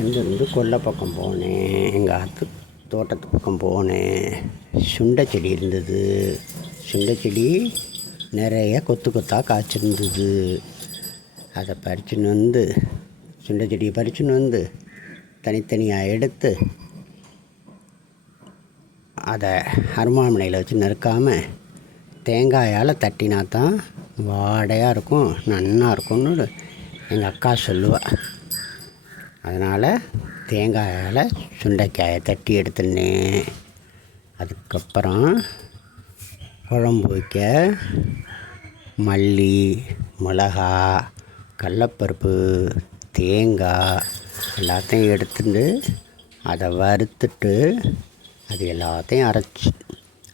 இங்கேருந்து கொல்லை பக்கம் போனேன். எங்கள் ஆற்று தோட்டத்து பக்கம் போனேன். சுண்டை செடி இருந்தது. சுண்டை செடி நிறைய கொத்து கொத்தாக காய்ச்சிருந்தது. அதை பறிச்சுன்னு வந்து சுண்டை செடியை பறிச்சுன்னு வந்து தனித்தனியாக எடுத்து அதை அருமாமனையில் வச்சு நறுக்காமல் தேங்காயால் தட்டினா தான் வாடையாக இருக்கும் நன்னா இருக்கும்னு எங்கள் அக்கா சொல்லுவாள் அதனால் தேங்காயால் சுண்டைக்காயை தட்டி எடுத்துனேன். அதுக்கப்புறம் குழம்பு வைக்க மல்லி மிளகா கடலப்பருப்பு தேங்காய் எல்லாத்தையும் எடுத்துட்டு அதை வறுத்துட்டு அது எல்லாத்தையும் அரைச்சி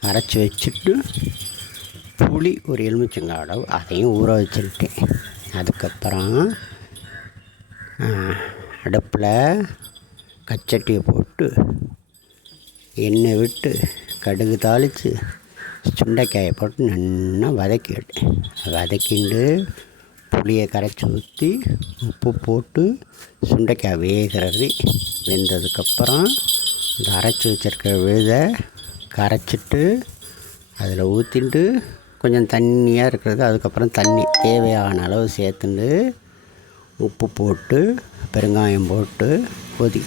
அரைச்சி வச்சுட்டு புளி ஒரு எலுமிச்சங்காய் அளவு அதையும் ஊற வச்சுருக்கேன். அதுக்கப்புறம் அடுப்பில் கச்சட்டியை போட்டு எண்ணெய் விட்டு கடுகு தாளித்து சுண்டைக்காயை போட்டு நல்லா வதக்கிவிட்டேன் வதக்கிண்டு புளியை கரைச்சி ஊற்றி உப்பு போட்டு சுண்டைக்காய் வேகிறது வெந்ததுக்கப்புறம் இந்த அரைச்சி வச்சுருக்க விழுதை கரைச்சிட்டு அதில் ஊற்றிட்டு கொஞ்சம் தண்ணியாக இருக்கிறது. அதுக்கப்புறம் தண்ணி தேவையான அளவு சேர்த்துண்டு உப்பு போட்டு பெருங்காயம் போட்டு கொதி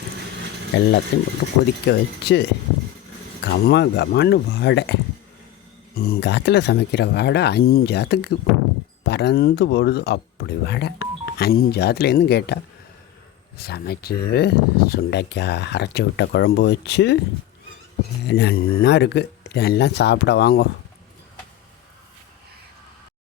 எல்லாத்தையும் போட்டு கொதிக்க வச்சு கம கமன்னு வாடை. காத்தில் சமைக்கிற வாடை அஞ்சாத்துக்கு பறந்து போடுது. அப்படி வாடை. அஞ்சாத்துலேருந்து கேட்டால் சமைச்சு சுண்டைக்காய் அரைச்சி விட்ட குழம்பு வச்சு நல்லா இருக்குது எல்லாம் சாப்பிட வாங்கோ.